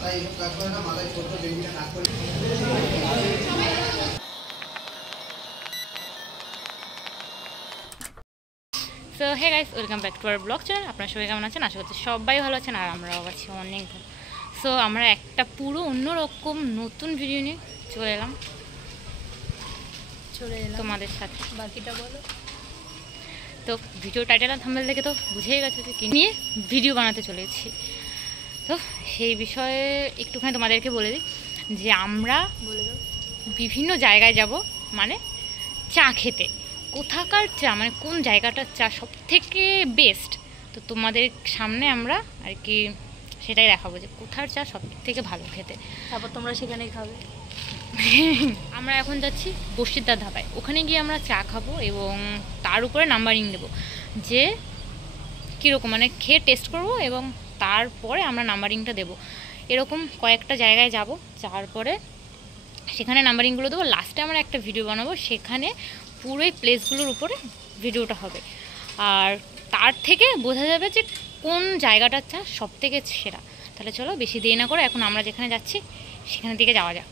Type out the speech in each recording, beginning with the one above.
So hey guys, welcome back to our blog channel. আপনারা সবাই কেমন আছেন? আশা করছি সবাই ভালো আছেন, আর আমরাও আছি অনেক ভালো। সো আমরা একটা পুরো অন্যরকম নতুন ভিডিও নিয়ে চলে এলাম তোমাদের সাথে। বাকিটা বলো। তো ভিডিও টাইটেল আর থাম্বনেল দেখে তো বুঝেই গেছে যে কী নিয়ে ভিডিও বানাতে চলেছি। তো সেই বিষয়ে একটুখানি তোমাদেরকে বলে দিই যে আমরা বিভিন্ন জায়গায় যাব, মানে চা খেতে। কোথাকার চা, মানে কোন জায়গাটার চা সব থেকে বেস্ট, তো তোমাদের সামনে আমরা আর কি সেটাই দেখাবো যে কোথার চা সব থেকে ভালো খেতে। তারপর তোমরা সেখানেই খাবে। আমরা এখন যাচ্ছি বসিরদার ধাবায়, ওখানে গিয়ে আমরা চা খাবো এবং তার উপরে নাম্বারিং দেবো যে কীরকম, মানে খেয়ে টেস্ট করবো এবং তারপরে আমরা নাম্বারিংটা দেবো। এরকম কয়েকটা জায়গায় যাব, যাওয়ার পরে সেখানে নাম্বারিংগুলো দেবো। লাস্টে আমরা একটা ভিডিও বানাবো, সেখানে পুরোই প্লেসগুলোর উপরে ভিডিওটা হবে, আর তার থেকে বোঝা যাবে যে কোন জায়গাটার চা সব থেকে সেরা। তাহলে চলো বেশি দেরি না করে এখন আমরা যেখানে যাচ্ছি সেখানের দিকে যাওয়া যাক।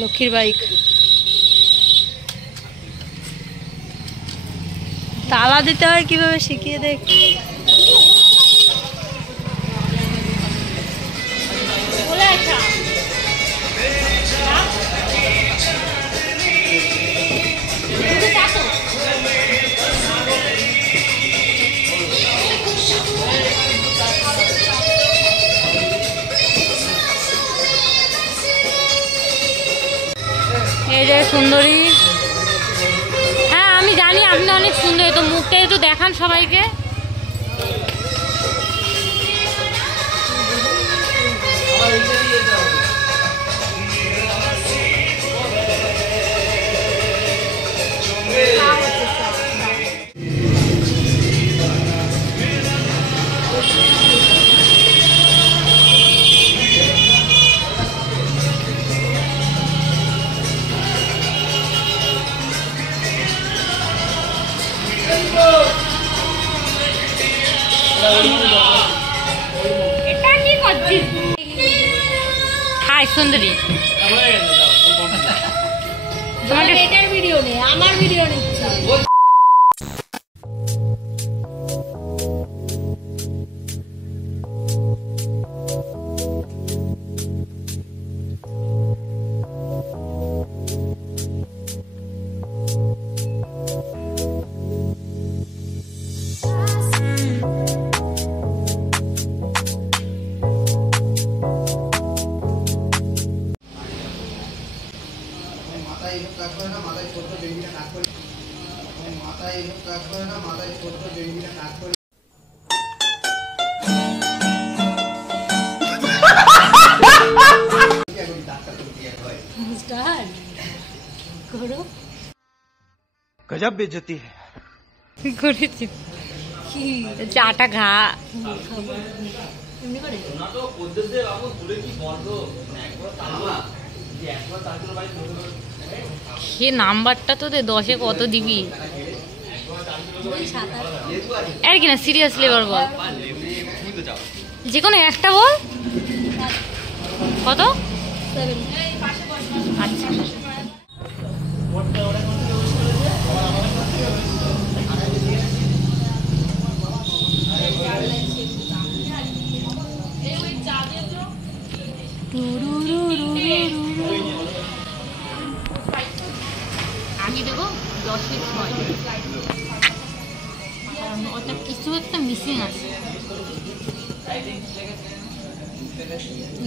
লক্ষ্মীর বাইক, তালা দিতে হয় কিভাবে শিখিয়ে দেখ। এই যে সুন্দরী, হ্যাঁ আমি জানি আপনি অনেক সুন্দর, তো মুখটা একটু দেখান সবাইকে। এটা কি করছিস? হাই সুন্দরী, তোমার এটার ভিডিও নেই, আমার ভিডিও নিচ্ছি। गजब बेइज्जती है করেছি চাটা ঘা। সে নাম্বারটা তো দে, 10-এ কত দিবি? আর কি না, সিরিয়াসলি এবার বল, যে কোনো একটা বল। কত? আচ্ছা আমি দেবো 10-6 ওটা কিছু একটা মিসিং আছে।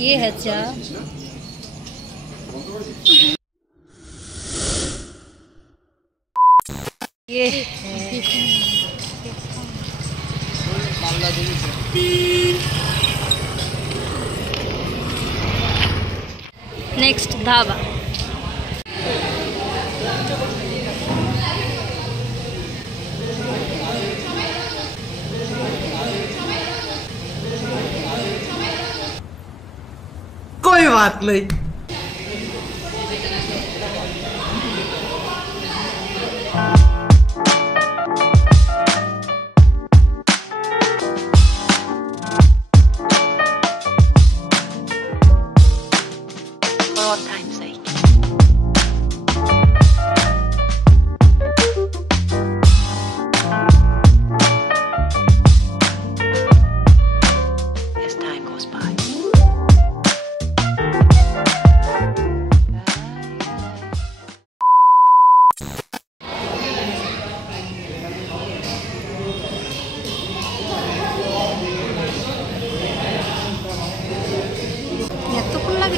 ये है चा ये नेक्स्ट ढाबा। कोई बात नहीं।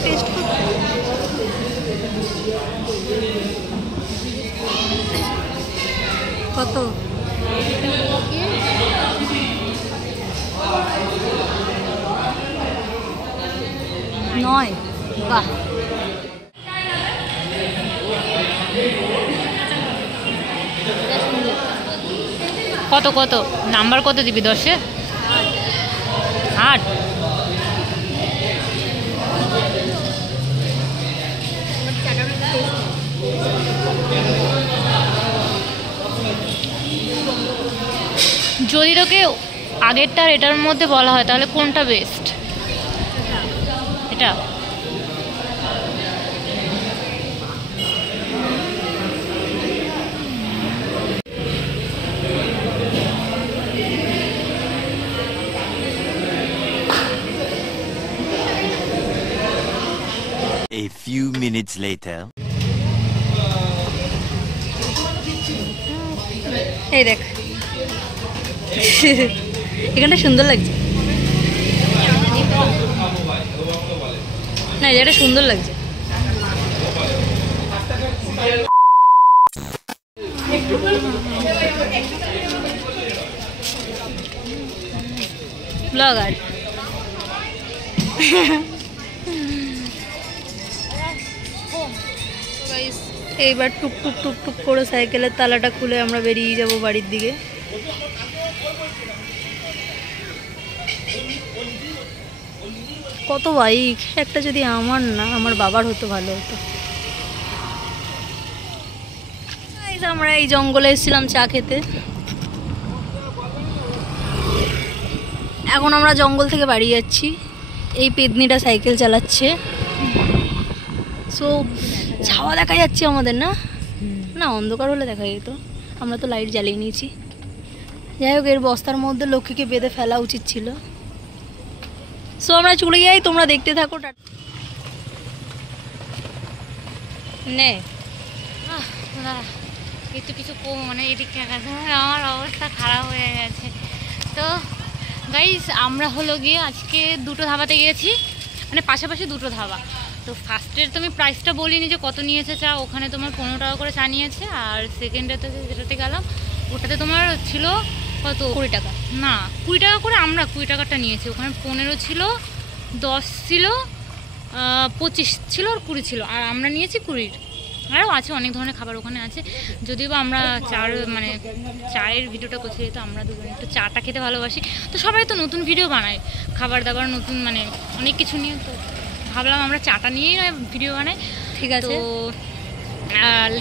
टेस्ट কত? 9। বাহ, কত কত নাম্বার কত দিবি 10-এ? 8। যদি তোকে আগেরটার এটার মধ্যে বলা হয় তাহলে কোনটা বেস্ট? এটা। A few minutes later. এই দেখ, এখানটা সুন্দর লাগছে না? এটা সুন্দর লাগছে। ব্লগার এইবার টুক টুক টুক টুক করে সাইকেলের তালাটা খুলে আমরা বেরিয়ে যাব বাড়ির দিকে। কত বাইক, একটা যদি আমার না আমার বাবার হতো ভালো হতো। আমরা এই জঙ্গলে এসেছিলাম চা খেতে। এখন আমরা জঙ্গল থেকে বাড়ি যাচ্ছি। এই পেদনিটা সাইকেল চালাচ্ছে। সো ছাওয়া দেখা যাচ্ছে আমাদের, না না অন্ধকার হলে দেখা যেত, আমরা তো লাইট জ্বালিয়ে নিয়েছি। যাই হোক, এর বস্তার মধ্যে লক্ষ্মীকে বেঁধে ফেলা উচিত ছিল। সো আমরা চলে যাই, তোমরা দেখতে থাকো। নে একটু কিছু কম মানে এদিকে আমার অবস্থা খারাপ হয়ে গেছে। তো গাইস, আমরা হলো গিয়ে আজকে দুটো ধাবাতে গিয়েছি, মানে পাশাপাশি দুটো ধাবা। তো ফার্স্টের তো আমি প্রাইসটা বলিনি যে কত নিয়েছে চা, ওখানে তোমার 15 টাকা করে চা নিয়েছে। আর সেকেন্ডেতে যেটাতে গেলাম ওটাতে তোমার ছিল কত, 20 টাকা। না 20 টাকা করে, আমরা 20 টাকাটা নিয়েছি। ওখানে 15 ছিল, 10 ছিল, 25 ছিল আর 20 ছিল, আর আমরা নিয়েছি 20। আরও আছে অনেক ধরনের খাবার ওখানে আছে। যদিও বা আমরা মানে চায়ের ভিডিওটা করছি, তো আমরা দুজন একটু চাটা খেতে ভালোবাসি। তো সবাই তো নতুন ভিডিও বানায় খাবার দাবার নতুন, মানে অনেক কিছু নিয়ে। তো ভাবলাম আমরা চাটা নিয়েই ভিডিও বানাই। ঠিক আছে। তো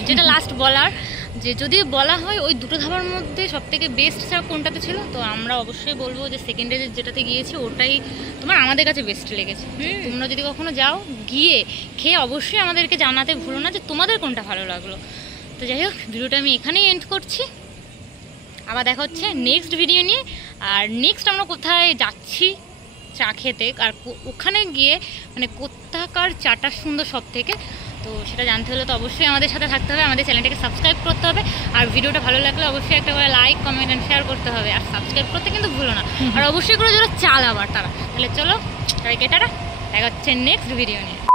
যেটা লাস্ট বলার, যে যদি বলা হয় ওই দুটো ধাবার মধ্যে সবথেকে বেস্ট চা কোনটাতে ছিল, তো আমরা অবশ্যই বলবো যে সেকেন্ডে যেটাতে গিয়েছি ওটাই তোমার আমাদের কাছে বেস্ট লেগেছে। তোমরা যদি কখনো যাও, গিয়ে খেয়ে অবশ্যই আমাদেরকে জানাতে ভুলো না যে তোমাদের কোনটা ভালো লাগলো। তো যাই হোক, ভিডিওটা আমি এখানেই এন্ড করছি। আবার দেখা হচ্ছে নেক্সট ভিডিও নিয়ে। আর নেক্সট আমরা কোথায় যাচ্ছি চা খেতে, আর ওখানে গিয়ে মানে কোথাকার চাটা সুন্দর সব থেকে। তো সেটা জানতে হলে তো অবশ্যই আমাদের সাথে থাকতে হবে, আমাদের চ্যানেলটাকে সাবস্ক্রাইব করতে হবে, আর ভিডিওটা ভালো লাগলে অবশ্যই একটা করে লাইক কমেন্ট অ্যান্ড শেয়ার করতে হবে, আর সাবস্ক্রাইব করতে কিন্তু ভুলো না। আর অবশ্যই করে যারা চাল আবার তারা, তাহলে চলো সবাইকে টাটা, দেখা হচ্ছে নেক্সট ভিডিও নিয়ে।